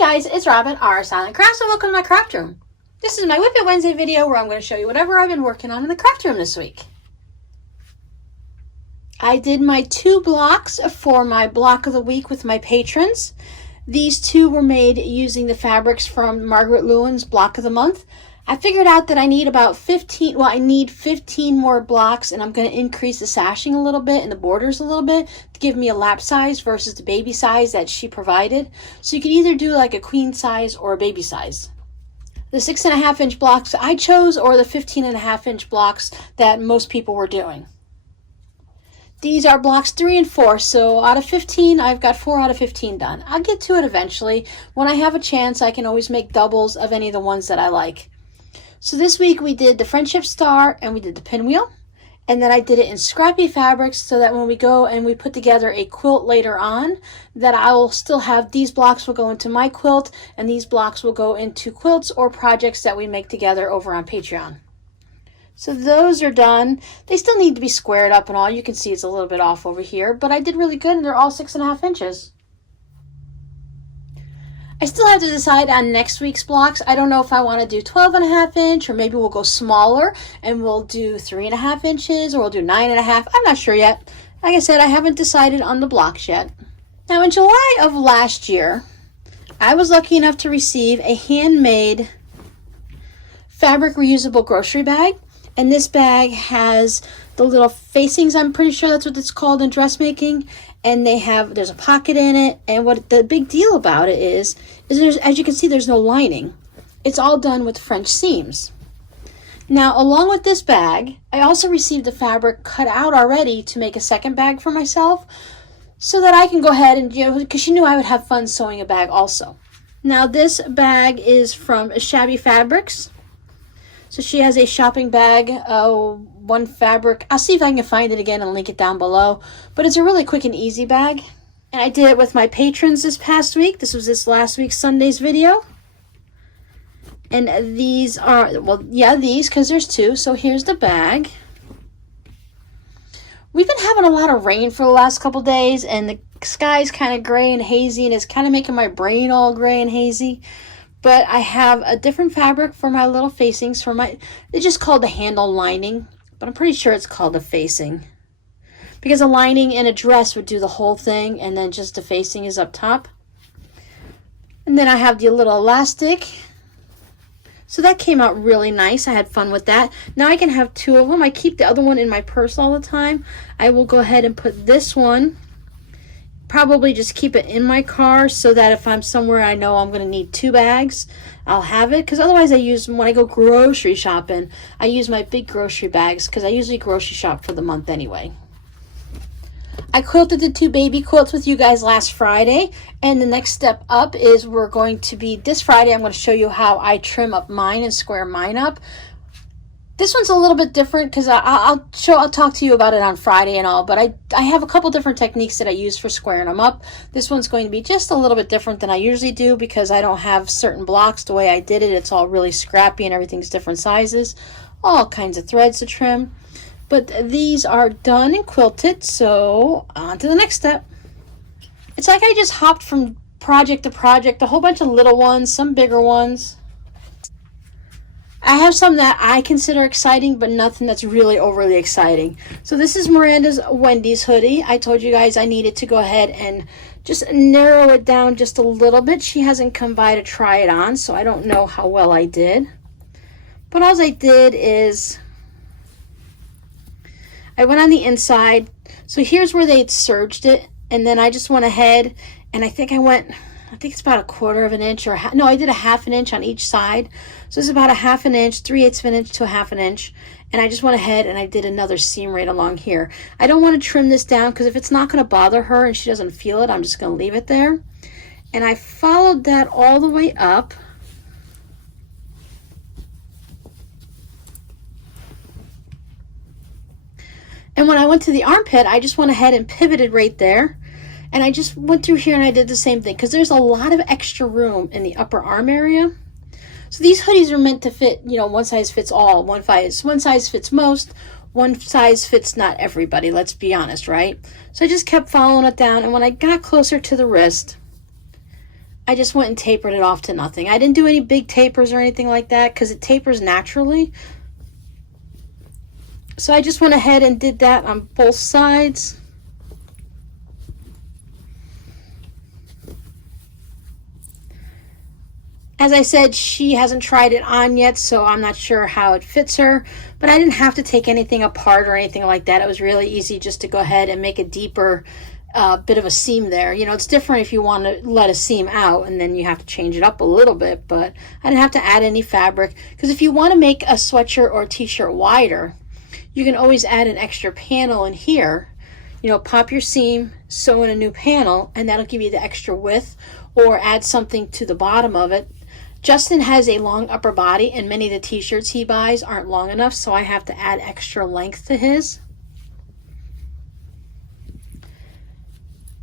Hey guys, it's Robin, RsIslandCrafts, and welcome to my craft room. This is my WiP It Wednesday video where I'm going to show you whatever I've been working on in the craft room this week. I did my 2 blocks for my block of the week with my patrons. These 2 were made using the fabrics from Margaret Lewin's block of the month. I figured out that I need about 15 more blocks, and I'm going to increase the sashing a little bit and the borders a little bit to give me a lap size versus the baby size that she provided. So you can either do like a queen size or a baby size. The 6.5 inch blocks I chose, or the 15.5 inch blocks that most people were doing. These are blocks 3 and 4, so out of 15, I've got 4 out of 15 done. I'll get to it eventually. When I have a chance, I can always make doubles of any of the ones that I like. So this week we did the friendship star and we did the pinwheel, and then I did it in scrappy fabrics so that when we go and we put together a quilt later on, that I will still have these blocks will go into my quilt and these blocks will go into quilts or projects that we make together over on Patreon. So those are done. They still need to be squared up and all. You can see it's a little bit off over here, but I did really good and they're all 6.5 inches. I still have to decide on next week's blocks. I don't know if I want to do 12.5 inch, or maybe we'll go smaller and we'll do 3.5 inches, or we'll do 9.5. I'm not sure yet. Like I said, I haven't decided on the blocks yet. Now in July of last year, I was lucky enough to receive a handmade fabric reusable grocery bag. And this bag has the little facings, I'm pretty sure that's what it's called in dressmaking. And there's a pocket in it, and what the big deal about it is there's, as you can see, there's no lining. It's all done with French seams. Now, along with this bag, I also received the fabric cut out already to make a second bag for myself, so that I can go ahead and, because she knew I would have fun sewing a bag also. Now, this bag is from Shabby Fabrics. So she has a shopping bag, one fabric. I'll see if I can find it again and link it down below. But it's a really quick and easy bag. And I did it with my patrons this past week. This was last week's Sunday's video. And these are, these, because there's 2. So here's the bag. We've been having a lot of rain for the last couple days. And the sky's kind of gray and hazy. And it's kind of making my brain all gray and hazy. But I have a different fabric for my little facings. It's just called the handle lining, but I'm pretty sure it's called the facing. Because a lining in a dress would do the whole thing, and then just the facing is up top. And then I have the little elastic. So that came out really nice. I had fun with that. Now I can have 2 of them. I keep the other one in my purse all the time. I will go ahead and put this one, probably just keep it in my car so that if I'm somewhere I know I'm going to need 2 bags, I'll have it. Because otherwise when I go grocery shopping, I use my big grocery bags because I usually grocery shop for the month anyway. I quilted the 2 baby quilts with you guys last Friday, and the next step up is we're going to be this Friday. I'm going to show you how I trim up mine and square mine up. This one's a little bit different because I'll talk to you about it on Friday and all, but I have a couple different techniques that I use for squaring them up. This one's going to be just a little bit different than I usually do because I don't have certain blocks the way I did it. It's all really scrappy and everything's different sizes, all kinds of threads to trim. But these are done and quilted, so on to the next step. It's like I just hopped from project to project, a whole bunch of little ones, some bigger ones. I have some that I consider exciting, but nothing that's really overly exciting. So this is Miranda's Wendy's hoodie. I told you guys I needed to go ahead and just narrow it down just a little bit. She hasn't come by to try it on, so I don't know how well I did. But all I did is I went on the inside. So here's where they had serged it, and then I just went ahead and I think it's about 1/4 inch or no, I did a 1/2 inch on each side. So it's about a 1/2 inch, 3/8 inch to a 1/2 inch. And I just went ahead and I did another seam right along here. I don't want to trim this down because if it's not going to bother her and she doesn't feel it, I'm just going to leave it there. And I followed that all the way up. And when I went to the armpit, I just went ahead and pivoted right there. And I just went through here and I did the same thing because there's a lot of extra room in the upper arm area. So these hoodies are meant to fit, one size fits all. One size fits most. One size fits not everybody, let's be honest, right? So I just kept following it down. And when I got closer to the wrist, I just went and tapered it off to nothing. I didn't do any big tapers or anything like that because it tapers naturally. So I just went ahead and did that on both sides. As I said, she hasn't tried it on yet, so I'm not sure how it fits her, but I didn't have to take anything apart or anything like that. It was really easy just to go ahead and make a deeper bit of a seam there. You know, it's different if you want to let a seam out and then you have to change it up a little bit, but I didn't have to add any fabric, because if you want to make a sweatshirt or a t-shirt wider, you can always add an extra panel in here. You know, pop your seam, sew in a new panel, and that'll give you the extra width, or add something to the bottom of it. Justin has a long upper body, and many of the t-shirts he buys aren't long enough, so I have to add extra length to his.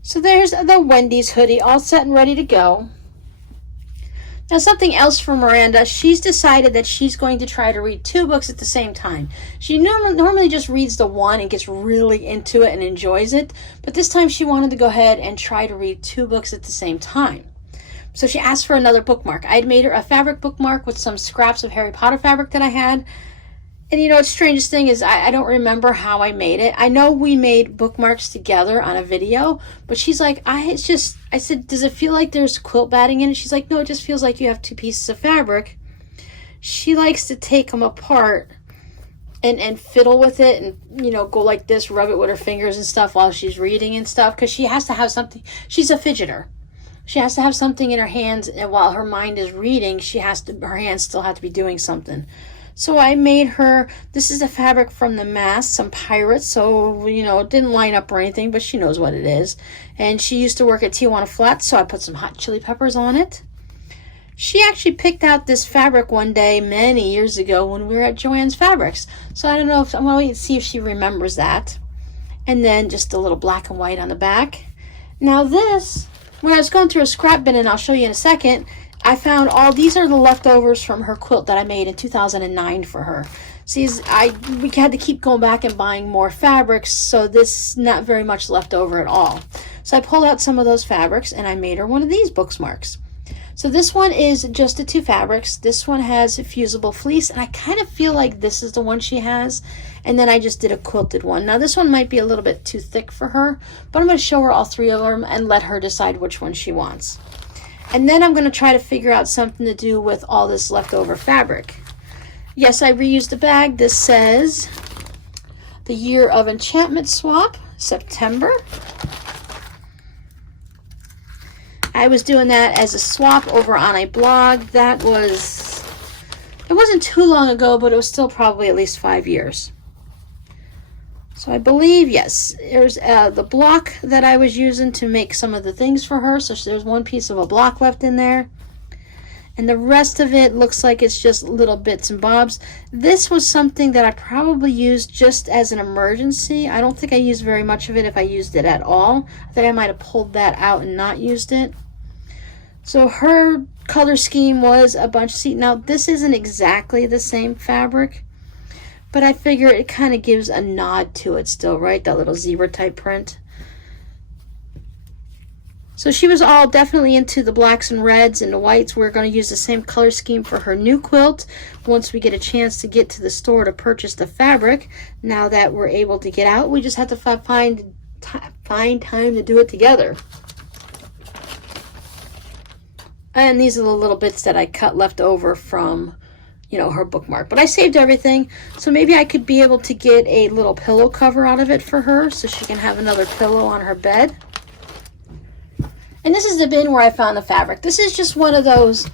So there's the Wendy's hoodie all set and ready to go. Now, something else for Miranda, she's decided that she's going to try to read 2 books at the same time. She normally just reads the one and gets really into it and enjoys it, but this time she wanted to go ahead and try to read 2 books at the same time. So she asked for another bookmark. I had made her a fabric bookmark with some scraps of Harry Potter fabric that I had. And you know, the strangest thing is I don't remember how I made it. I know we made bookmarks together on a video, but she's like, I said, does it feel like there's quilt batting in it? She's like, no, it just feels like you have 2 pieces of fabric. She likes to take them apart and fiddle with it and, you know, go like this, rub it with her fingers and stuff while she's reading and stuff, because she has to have something. She's a fidgeter. She has to have something in her hands, and while her mind is reading, her hands still have to be doing something. So I made her, this is the fabric from the mask, some pirates, so, you know, it didn't line up or anything, but she knows what it is. And she used to work at Tijuana Flats, so I put some hot chili peppers on it. She actually picked out this fabric one day many years ago when we were at Joann's Fabrics. So I don't know if, I'm going to wait and see if she remembers that. And then just a little black and white on the back. Now this, when I was going through a scrap bin, and I'll show you in a second, I found these are the leftovers from her quilt that I made in 2009 for her. See, we had to keep going back and buying more fabrics, so this is not very much left over at all. So I pulled out some of those fabrics and I made her one of these bookmarks. So this one is just the 2 fabrics. This one has a fusible fleece, and I kind of feel like this is the one she has. And then I just did a quilted one. Now this one might be a little bit too thick for her, but I'm going to show her all 3 of them and let her decide which one she wants. And then I'm going to try to figure out something to do with all this leftover fabric. Yes, I reused the bag. This says the Year of Enchantment Swap, September. I was doing that as a swap over on a blog. It wasn't too long ago, but it was still probably at least 5 years. So I believe, yes, there's the block that I was using to make some of the things for her. So there's 1 piece of a block left in there. And the rest of it looks like it's just little bits and bobs. This was something that I probably used just as an emergency. I don't think I used very much of it, if I used it at all. I think I might have pulled that out and not used it. So her color scheme was a bunch. See, now this isn't exactly the same fabric, but I figure it kind of gives a nod to it still, right? That little zebra type print. So she was all definitely into the blacks and reds and the whites. We're going to use the same color scheme for her new quilt once we get a chance to get to the store to purchase the fabric. Now that we're able to get out, we just have to find time to do it together. And these are the little bits that I cut left over from, you know, her bookmark. But I saved everything, so maybe I could be able to get a little pillow cover out of it for her so she can have another pillow on her bed. And this is the bin where I found the fabric. This is just one of those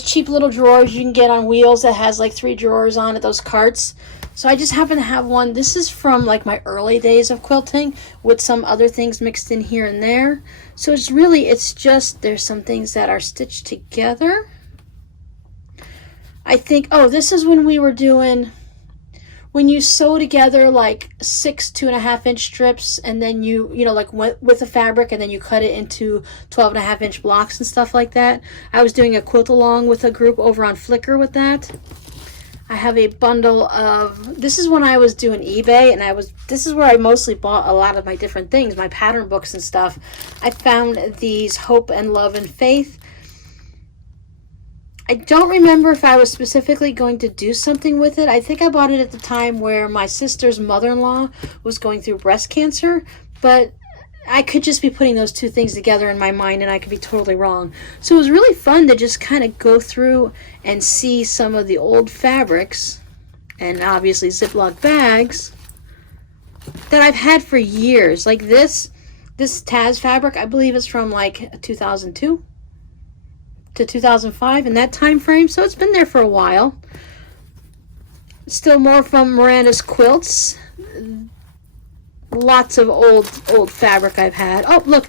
cheap little drawers you can get on wheels that has like 3 drawers on it, those carts. So I just happen to have one. This is from like my early days of quilting with some other things mixed in here and there. So it's just, there's some things that are stitched together. I think, this is when we were doing, when you sew together like 6 2.5-inch strips, and then you like with the fabric, and then you cut it into 12.5-inch blocks and stuff like that. I was doing a quilt along with a group over on Flickr with that. I have a bundle of, this is when I was doing eBay, and this is where I mostly bought a lot of my different things, my pattern books and stuff. I found these Hope and Love and Faith. I don't remember if I was specifically going to do something with it. I think I bought it at the time where my sister's mother-in-law was going through breast cancer, but I could just be putting those two things together in my mind, and I could be totally wrong. So it was really fun to just kind of go through and see some of the old fabrics, and obviously Ziploc bags, that I've had for years. Like this Taz fabric, I believe is from like 2002 to 2005, in that time frame. So it's been there for a while. Still more from Miranda's quilts. Lots of old fabric I've had. Oh, look,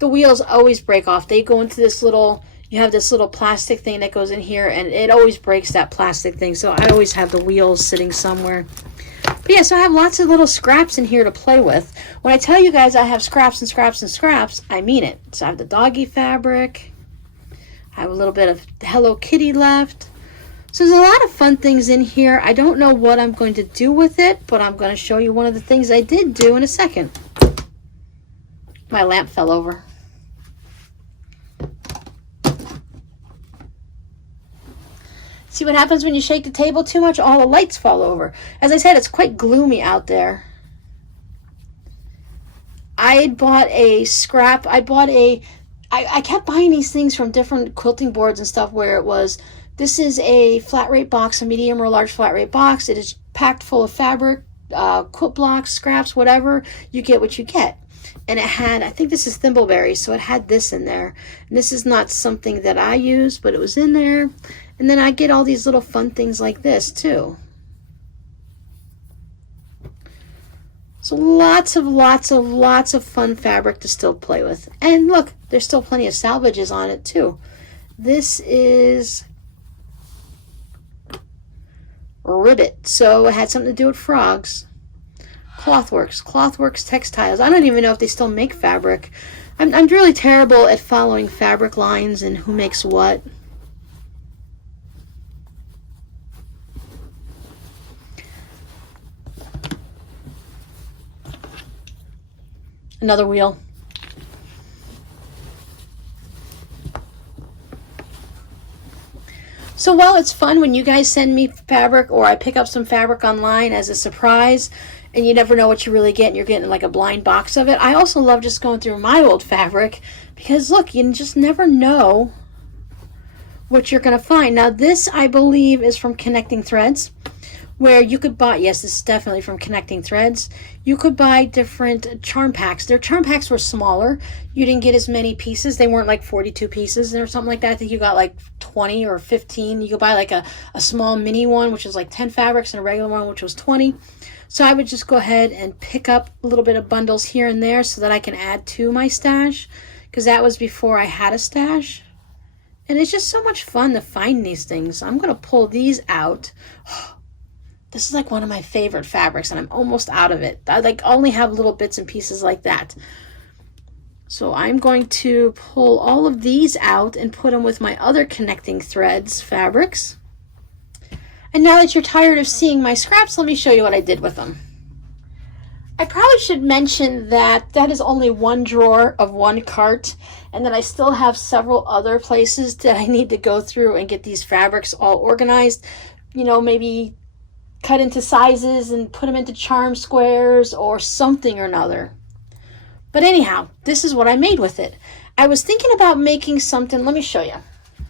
the wheels always break off. They go into this little, you have this little plastic thing that goes in here, and it always breaks that plastic thing. So I always have the wheels sitting somewhere. But yeah, so I have lots of little scraps in here to play with. When I tell you guys I have scraps and scraps and scraps, I mean it. So I have the doggy fabric. I have a little bit of Hello Kitty left. So there's a lot of fun things in here. I don't know what I'm going to do with it, but I'm going to show you one of the things I did do in a second. My lamp fell over. See what happens when you shake the table too much? All the lights fall over. As I said, it's quite gloomy out there. I bought a scrap. I kept buying these things from different quilting boards and stuff where it was, this is a flat rate box, a medium or large flat rate box. It is packed full of fabric, quilt blocks, scraps, whatever. You get what you get. And it had, I think this is thimbleberry, so it had this in there. And this is not something that I use, but it was in there. And then I get all these little fun things like this too. So lots of fun fabric to still play with. And look, there's still plenty of salvages on it too. This is ribbit, so it had something to do with frogs. Clothworks textiles. I don't even know if they still make fabric. I'm really terrible at following fabric lines and who makes what. Another wheel. So while it's fun when you guys send me fabric or I pick up some fabric online as a surprise and you never know what you really get and you're getting like a blind box of it, I also love just going through my old fabric because look, you just never know what you're going to find. Now this, I believe, is from Connecting Threads, where you could buy, yes, this is definitely from Connecting Threads. You could buy different charm packs. Their charm packs were smaller. You didn't get as many pieces. They weren't like 42 pieces or something like that. I think you got like 20 or 15. You could buy like a small mini one, which is like 10 fabrics, and a regular one, which was 20. So I would just go ahead and pick up a little bit of bundles here and there so that I can add to my stash, because that was before I had a stash. And it's just so much fun to find these things. I'm going to pull these out. This is like one of my favorite fabrics, and I'm almost out of it. I like only have little bits and pieces like that. So I'm going to pull all of these out and put them with my other Connecting Threads fabrics. And now that you're tired of seeing my scraps, let me show you what I did with them. I probably should mention that that is only one drawer of one cart, and that I still have several other places that I need to go through and get these fabrics all organized. You know, maybe cut into sizes and put them into charm squares or something or another. But anyhow, this is what I made with it. I was thinking about making something. Let me show you.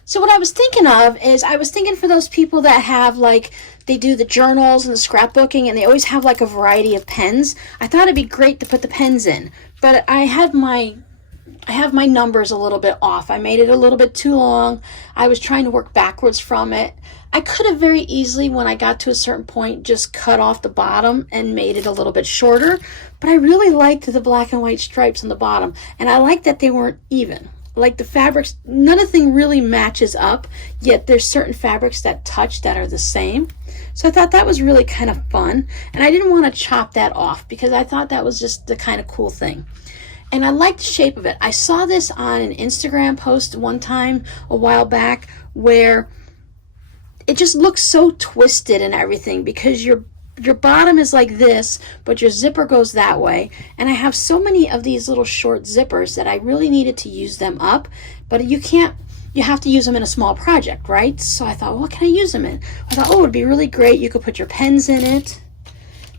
So what I was thinking of is I was thinking for those people that have like, they do the journals and the scrapbooking and they always have like a variety of pens. I thought it'd be great to put the pens in, but I have my numbers a little bit off. I made it a little bit too long. I was trying to work backwards from it. I could have very easily, when I got to a certain point, just cut off the bottom and made it a little bit shorter, but I really liked the black and white stripes on the bottom, and I liked that they weren't even. Like the fabrics, nothing really matches up, yet there's certain fabrics that touch that are the same. So I thought that was really kind of fun, and I didn't want to chop that off because I thought that was just the kind of cool thing. And I liked the shape of it. I saw this on an Instagram post one time a while back where it just looks so twisted and everything because your bottom is like this, but your zipper goes that way. And I have so many of these little short zippers that I really needed to use them up, but you can't you have to use them in a small project, right? So I thought, what can I use them in? I thought, oh, it would be really great. You could put your pens in it.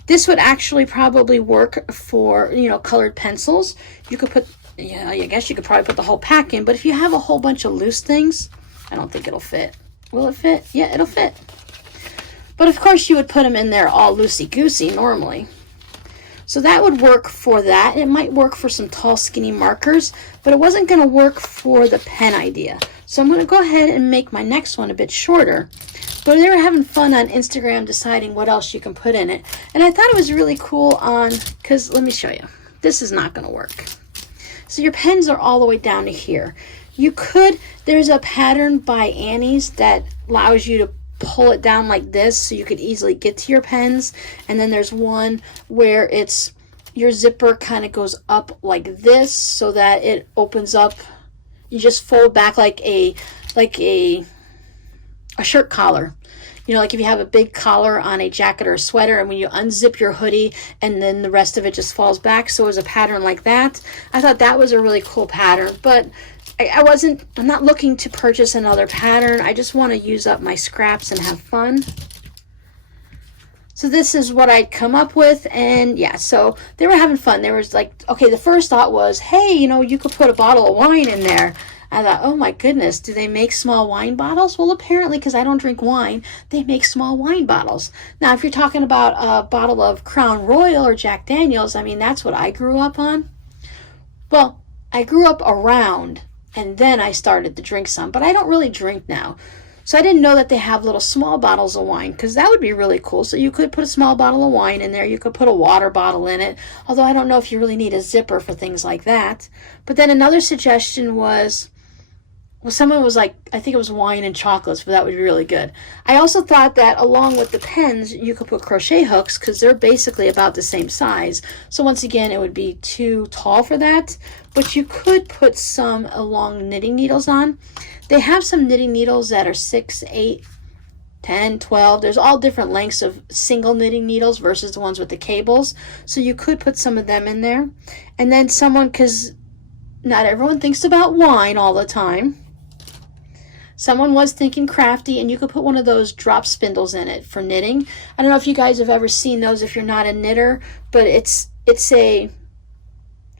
This would actually probably work for, you know, colored pencils. You could put, yeah, I guess you could probably put the whole pack in, but if you have a whole bunch of loose things, I don't think it'll fit. Will it fit? Yeah, it'll fit. But of course you would put them in there all loosey-goosey normally. So that would work for that. It might work for some tall, skinny markers, but it wasn't going to work for the pen idea. So I'm going to go ahead and make my next one a bit shorter. But they were having fun on Instagram deciding what else you can put in it. And I thought it was really cool because let me show you. This is not going to work. So your pens are all the way down to here. You could, there's a pattern by Annie's that allows you to pull it down like this so you could easily get to your pens. And then there's one where it's your zipper kind of goes up like this so that it opens up. You just fold back like a shirt collar. You know, like if you have a big collar on a jacket or a sweater, and when you unzip your hoodie and then the rest of it just falls back. So it was a pattern like that. I thought that was a really cool pattern, but I'm not looking to purchase another pattern. I just want to use up my scraps and have fun. So this is what I'd come up with, and yeah, so they were having fun. There was like, okay, the first thought was, hey, you know, you could put a bottle of wine in there. I thought, oh my goodness, do they make small wine bottles? Well, apparently, because I don't drink wine, they make small wine bottles. Now, if you're talking about a bottle of Crown Royal or Jack Daniels, I mean, that's what I grew up on. Well, I grew up around, and then I started to drink some, but I don't really drink now. So I didn't know that they have little small bottles of wine, because that would be really cool. So you could put a small bottle of wine in there. You could put a water bottle in it, although I don't know if you really need a zipper for things like that. But then another suggestion was, well, someone was like, I think it was wine and chocolates, but that would be really good. I also thought that along with the pens, you could put crochet hooks because they're basically about the same size. So once again, it would be too tall for that, but you could put some long knitting needles on. They have some knitting needles that are 6, 8, 10, 12. There's all different lengths of single knitting needles versus the ones with the cables. So you could put some of them in there. And then someone, because not everyone thinks about wine all the time, someone was thinking crafty, and you could put one of those drop spindles in it for knitting. I don't know if you guys have ever seen those if you're not a knitter, but it's a,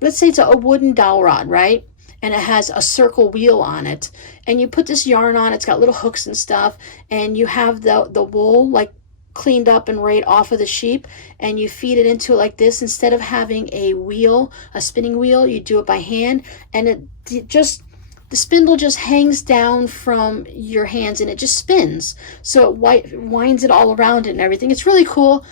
let's say it's a wooden dowel rod, right? And it has a circle wheel on it. And you put this yarn on, it's got little hooks and stuff, and you have the wool like cleaned up and right off of the sheep, and you feed it into it like this. Instead of having a wheel, a spinning wheel, you do it by hand, and it just, the spindle just hangs down from your hands and it just spins. So it winds it all around it and everything. It's really cool.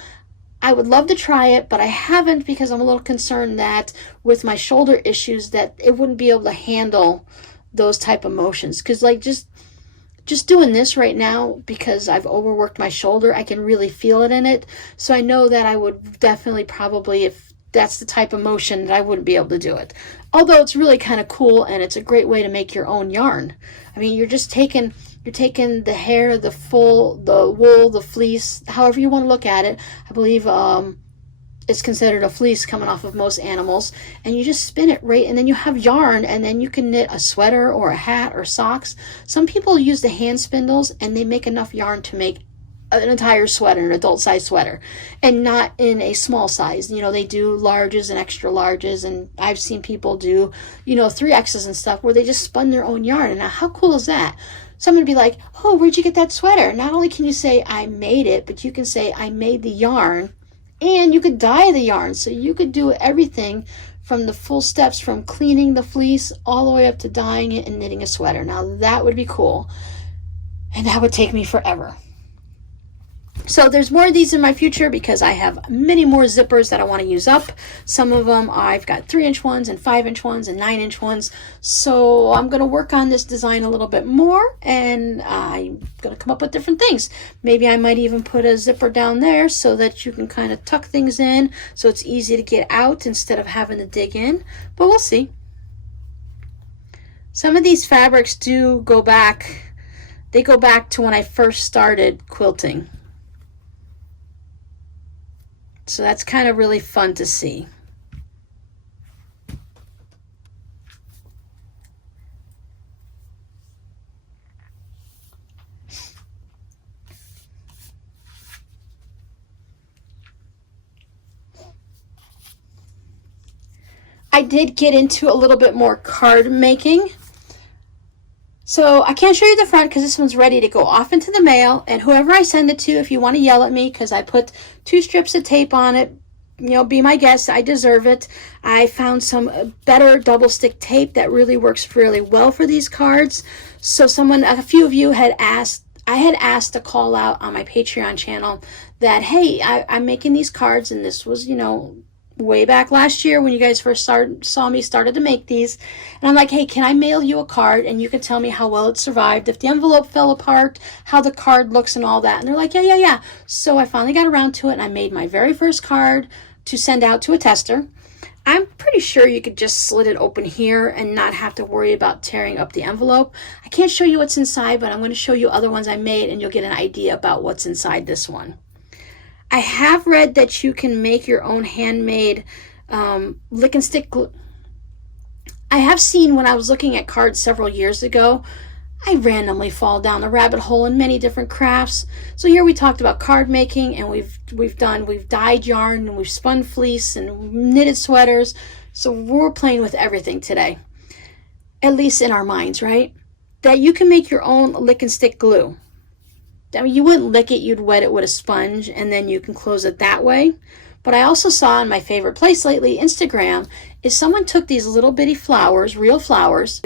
I would love to try it, but I haven't because I'm a little concerned that with my shoulder issues that it wouldn't be able to handle those type of motions. Because like just doing this right now, because I've overworked my shoulder, I can really feel it in it. So I know that I would definitely probably, if that's the type of motion, that I wouldn't be able to do it. Although it's really kind of cool, and it's a great way to make your own yarn. I mean, you're taking the hair, the wool, the fleece, however you want to look at it. I believe it's considered a fleece coming off of most animals, and you just spin it right, and then you have yarn, and then you can knit a sweater or a hat or socks. Some people use the hand spindles, and they make enough yarn to make an entire sweater, an adult size sweater, and not in a small size. You know, they do larges and extra larges, and I've seen people do, you know, 3X's and stuff where they just spun their own yarn. And now how cool is that? Someone would be like, oh, where'd you get that sweater? Not only can you say I made it, but you can say I made the yarn, and you could dye the yarn. So you could do everything from the full steps, from cleaning the fleece all the way up to dyeing it and knitting a sweater. Now that would be cool, and that would take me forever. So there's more of these in my future because I have many more zippers that I want to use up. Some of them I've got 3-inch ones and 5-inch ones and 9-inch ones. So I'm going to work on this design a little bit more, and I'm going to come up with different things. Maybe I might even put a zipper down there so that you can kind of tuck things in so it's easy to get out instead of having to dig in. But we'll see. Some of these fabrics do go back. They go back to when I first started quilting. So that's kind of really fun to see. I did get into a little bit more card making. So I can't show you the front because this one's ready to go off into the mail. And whoever I send it to, if you want to yell at me because I put 2 strips of tape on it, you know, be my guest. I deserve it. I found some better double stick tape that really works really well for these cards. So a few of you had asked, I had asked to call out on my Patreon channel that, hey, I'm making these cards, and this was, you know, way back last year when you guys first saw me started to make these. And I'm like, hey, can I mail you a card and you can tell me how well it survived, if the envelope fell apart, how the card looks and all that. And they're like, yeah. So I finally got around to it, and I made my very first card to send out to a tester. I'm pretty sure you could just slit it open here and not have to worry about tearing up the envelope. I can't show you what's inside, but I'm going to show you other ones I made, and you'll get an idea about what's inside this one. I have read that you can make your own handmade lick and stick glue. I have seen, when I was looking at cards several years ago, I randomly fall down the rabbit hole in many different crafts. So here we talked about card making, and we've dyed yarn, and we've spun fleece and knitted sweaters. So we're playing with everything today, at least in our minds, right? That you can make your own lick and stick glue. I mean, you wouldn't lick it, you'd wet it with a sponge, and then you can close it that way. But I also saw in my favorite place lately, Instagram, is someone took these little bitty flowers, real flowers.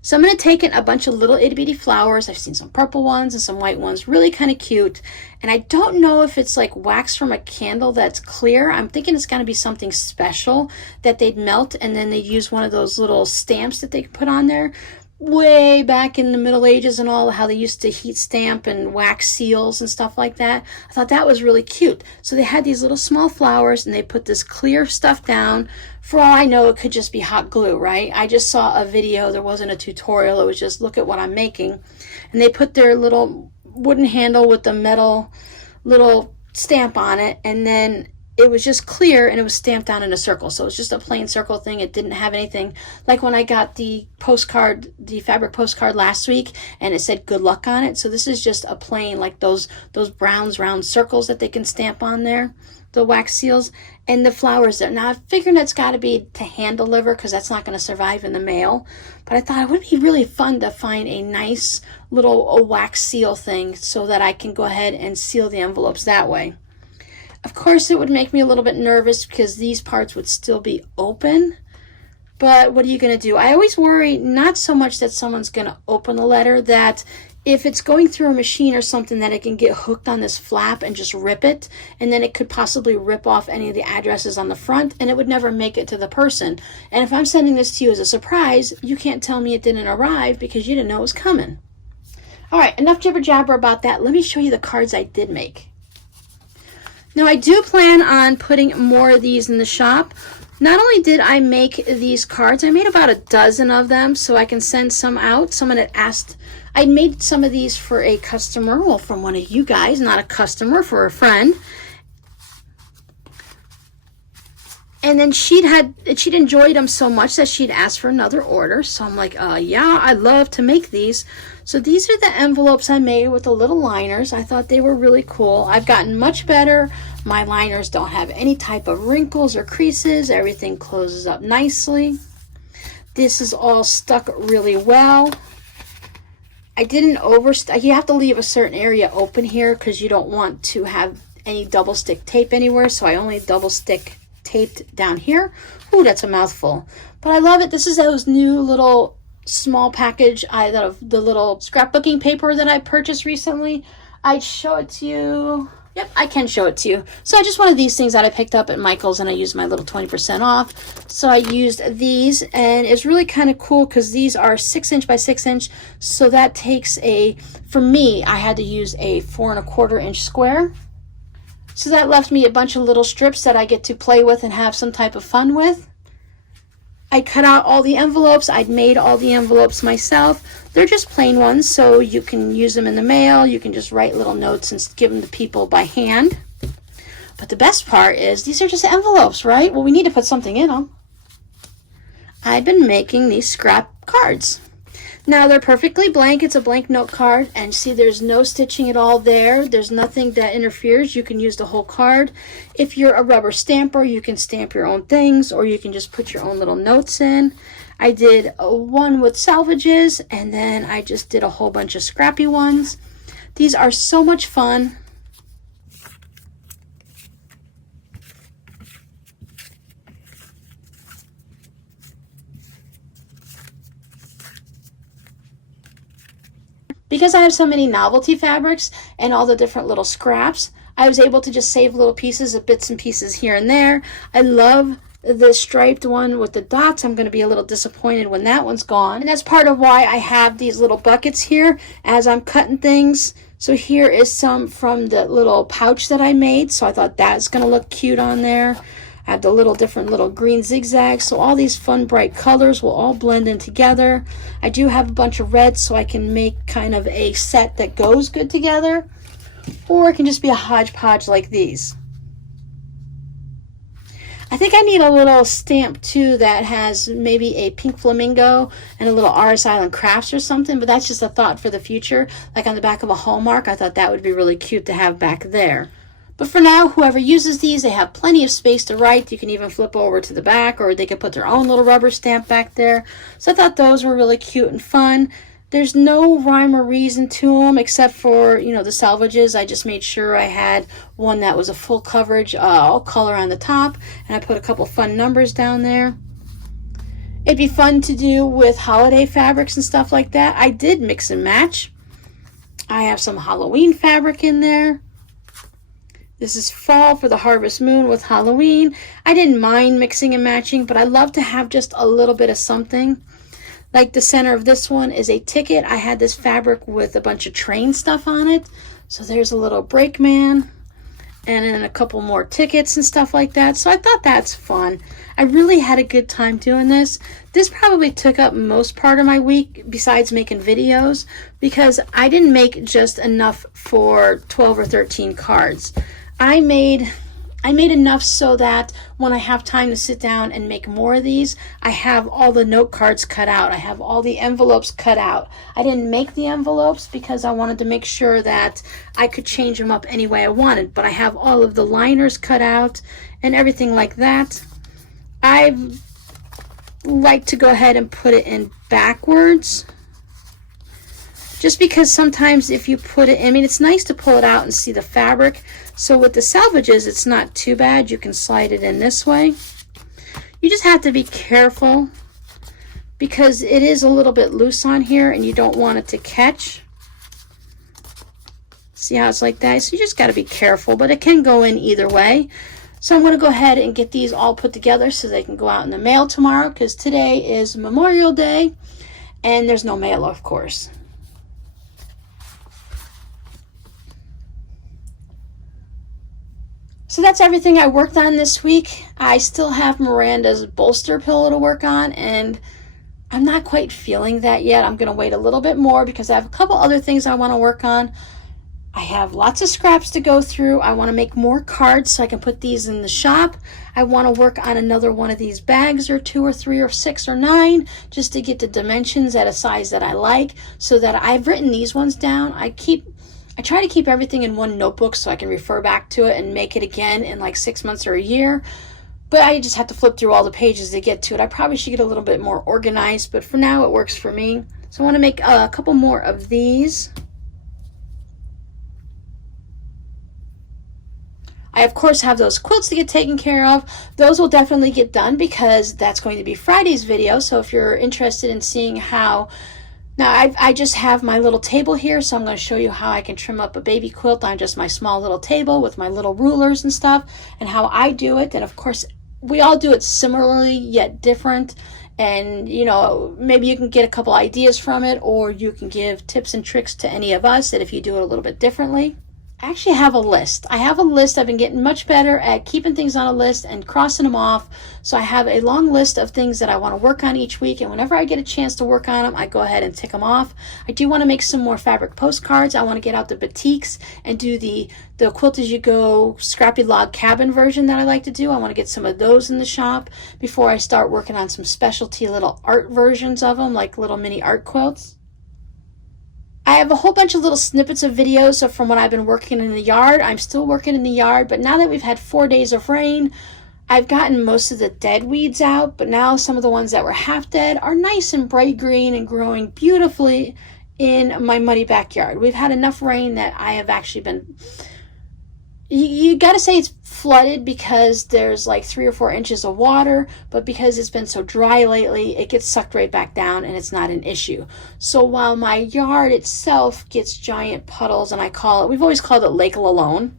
Someone had taken a bunch of little itty bitty flowers. I've seen some purple ones and some white ones, really kind of cute. And I don't know if it's like wax from a candle that's clear. I'm thinking it's going to be something special that they'd melt, and then they'd use one of those little stamps that they could put on there. Way back in the Middle Ages and all, how they used to heat stamp and wax seals and stuff like that. I thought that was really cute. So they had these little small flowers, and they put this clear stuff down. For all I know, it could just be hot glue, right? I just saw a video. There wasn't a tutorial. It was just, look at what I'm making. And they put their little wooden handle with the metal little stamp on it, and then it was just clear, and it was stamped down in a circle. So it was just a plain circle thing. It didn't have anything. Like when I got the postcard, the fabric postcard last week, and it said good luck on it. So this is just a plain, like those browns, round circles that they can stamp on there, the wax seals, and the flowers there. Now I figured that's got to be to hand deliver, because that's not going to survive in the mail. But I thought it would be really fun to find a nice little wax seal thing so that I can go ahead and seal the envelopes that way. Of course, it would make me a little bit nervous because these parts would still be open. But what are you going to do? I always worry not so much that someone's going to open the letter, that if it's going through a machine or something, that it can get hooked on this flap and just rip it. And then it could possibly rip off any of the addresses on the front, and it would never make it to the person. And if I'm sending this to you as a surprise, you can't tell me it didn't arrive because you didn't know it was coming. All right, enough jibber jabber about that. Let me show you the cards I did make. Now, I do plan on putting more of these in the shop. Not only did I make these cards, I made about a dozen of them so I can send some out. Someone had asked, I made some of these for a customer, well, from one of you guys, not a customer, for a friend. And then she'd enjoyed them so much that she'd asked for another order. So I'm like, yeah, I love to make these. So these are the envelopes I made with the little liners. I thought they were really cool. I've gotten much better. My liners don't have any type of wrinkles or creases. Everything closes up nicely. This is all stuck really well. I didn't you have to leave a certain area open here because you don't want to have any double stick tape anywhere. So I only double stick taped down here. Ooh, that's a mouthful. But I love it. This is those new little small package the little scrapbooking paper that I purchased recently. I'd show it to you. Yep, I can show it to you. So I just wanted these things that I picked up at Michael's, and I used my little 20% off. So I used these, and it's really kind of cool because these are 6" by 6". So that takes for me, I had to use a 4 1/4 inch square. So that left me a bunch of little strips that I get to play with and have some type of fun with. I cut out all the envelopes. I'd made all the envelopes myself. They're just plain ones, so you can use them in the mail. You can just write little notes and give them to people by hand. But the best part is these are just envelopes, right? Well, we need to put something in them. I've been making these scrap cards. Now they're perfectly blank. It's a blank note card, and see there's no stitching at all there. There's nothing that interferes. You can use the whole card. If you're a rubber stamper, you can stamp your own things, or you can just put your own little notes in. I did one with salvages, and then I just did a whole bunch of scrappy ones. These are so much fun. Because I have so many novelty fabrics and all the different little scraps, I was able to just save little pieces of bits and pieces here and there. I love the striped one with the dots. I'm going to be a little disappointed when that one's gone. And that's part of why I have these little buckets here as I'm cutting things. So here is some from the little pouch that I made. So I thought that's going to look cute on there. I have the little different little green zigzags, so all these fun bright colors will all blend in together. I do have a bunch of reds, so I can make kind of a set that goes good together, or it can just be a hodgepodge like these. I think I need a little stamp too that has maybe a pink flamingo and a little RsIslandCrafts or something, but that's just a thought for the future. Like on the back of a Hallmark, I thought that would be really cute to have back there. But for now, whoever uses these, they have plenty of space to write. You can even flip over to the back, or they can put their own little rubber stamp back there. So I thought those were really cute and fun. There's no rhyme or reason to them except for, you know, the salvages. I just made sure I had one that was a full coverage, all color on the top, and I put a couple fun numbers down there. It'd be fun to do with holiday fabrics and stuff like that. I did mix and match. I have some Halloween fabric in there. This is fall for the harvest moon with Halloween. I didn't mind mixing and matching, but I love to have just a little bit of something. Like the center of this one is a ticket. I had this fabric with a bunch of train stuff on it. So there's a little brakeman and then a couple more tickets and stuff like that. So I thought that's fun. I really had a good time doing this. This probably took up most part of my week besides making videos, because I didn't make just enough for 12 or 13 cards. I made enough so that when I have time to sit down and make more of these, I have all the note cards cut out. I have all the envelopes cut out. I didn't make the envelopes because I wanted to make sure that I could change them up any way I wanted, but I have all of the liners cut out and everything like that. I like to go ahead and put it in backwards, just because sometimes if you put it, I mean, it's nice to pull it out and see the fabric. So with the salvages, it's not too bad. You can slide it in this way. You just have to be careful because it is a little bit loose on here and you don't want it to catch. See how it's like that? So you just got to be careful, but it can go in either way. So I'm going to go ahead and get these all put together so they can go out in the mail tomorrow, because today is Memorial Day and there's no mail, of course. So that's everything I worked on this week. I still have Miranda's bolster pillow to work on, and I'm not quite feeling that yet. I'm going to wait a little bit more because I have a couple other things I want to work on. I have lots of scraps to go through. I want to make more cards so I can put these in the shop. I want to work on another one of these bags, or 2 or 3 or 6 or 9, just to get the dimensions at a size that I like, so that I've written these ones down. I try to keep everything in one notebook so I can refer back to it and make it again in like 6 months or a year. But I just have to flip through all the pages to get to it. I probably should get a little bit more organized, but for now it works for me. So I want to make a couple more of these. I, of course, have those quilts to get taken care of. Those will definitely get done because that's going to be Friday's video. So if you're interested in seeing how... Now, I just have my little table here, so I'm going to show you how I can trim up a baby quilt on just my small little table with my little rulers and stuff, and how I do it. And, of course, we all do it similarly yet different. And, you know, maybe you can get a couple ideas from it, or you can give tips and tricks to any of us that if you do it a little bit differently. I actually have a list. I have a list. I've been getting much better at keeping things on a list and crossing them off. So I have a long list of things that I want to work on each week. And whenever I get a chance to work on them, I go ahead and tick them off. I do want to make some more fabric postcards. I want to get out the batiks and do the Quilt As You Go scrappy log cabin version that I like to do. I want to get some of those in the shop before I start working on some specialty little art versions of them, like little mini art quilts. I have a whole bunch of little snippets of videos. So from when I've been working in the yard, I'm still working in the yard, but now that we've had 4 days of rain, I've gotten most of the dead weeds out, but now some of the ones that were half dead are nice and bright green and growing beautifully in my muddy backyard. We've had enough rain that I have actually been, you got to say it's flooded because there's like 3 or 4 inches of water, but because it's been so dry lately, it gets sucked right back down and it's not an issue. So while my yard itself gets giant puddles, and we've always called it Lake Lalone.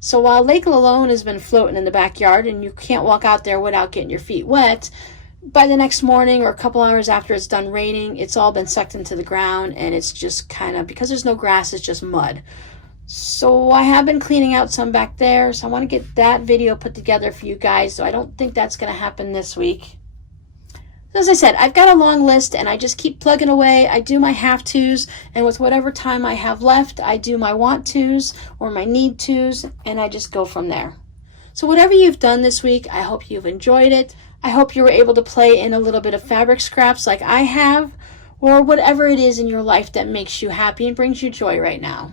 So while Lake Lalone has been floating in the backyard and you can't walk out there without getting your feet wet, by the next morning or a couple hours after it's done raining, it's all been sucked into the ground and it's just kind of, because there's no grass, it's just mud. So I have been cleaning out some back there, so I want to get that video put together for you guys. So I don't think that's going to happen this week. So as I said, I've got a long list and I just keep plugging away. I do my have-tos, and with whatever time I have left, I do my want-tos or my need-tos, and I just go from there. So whatever you've done this week, I hope you've enjoyed it. I hope you were able to play in a little bit of fabric scraps like I have, or whatever it is in your life that makes you happy and brings you joy right now.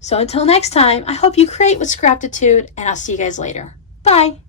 So until next time, I hope you create with Scraptitude, and I'll see you guys later. Bye!